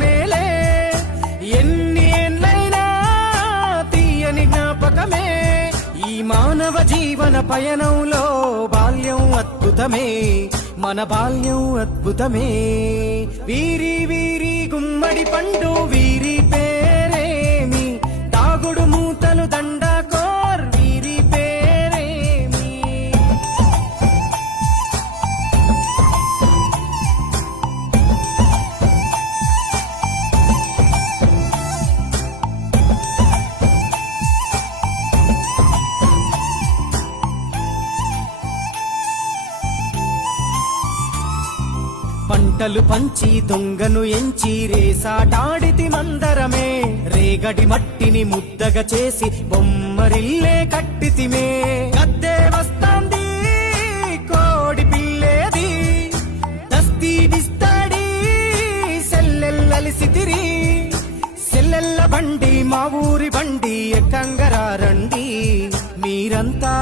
మేలే ఎన్ని ఎన్నైనా తీయని జ్ఞాపకమే ఈ మానవ జీవన పయనంలో బాల్యం అద్భుతమే మన బాల్యం అద్భుతమే వీరి వీరి గుమ్మడి పండు వీరి పంటలు పంచి దొంగను ఎంచి రేసాటాడితి మందరమే రేగడి మట్టిని ముద్దగా చేసి బొమ్మరిల్లే కట్టితిమే అద్దే వస్తాంది కోడి పిల్లేది దస్తీడిస్తాడి సెల్లెల్లలిసి తిరి సెల్లెల్ల బండి మా ఊరి బండి ఎక్కంగ రండి మీరంతా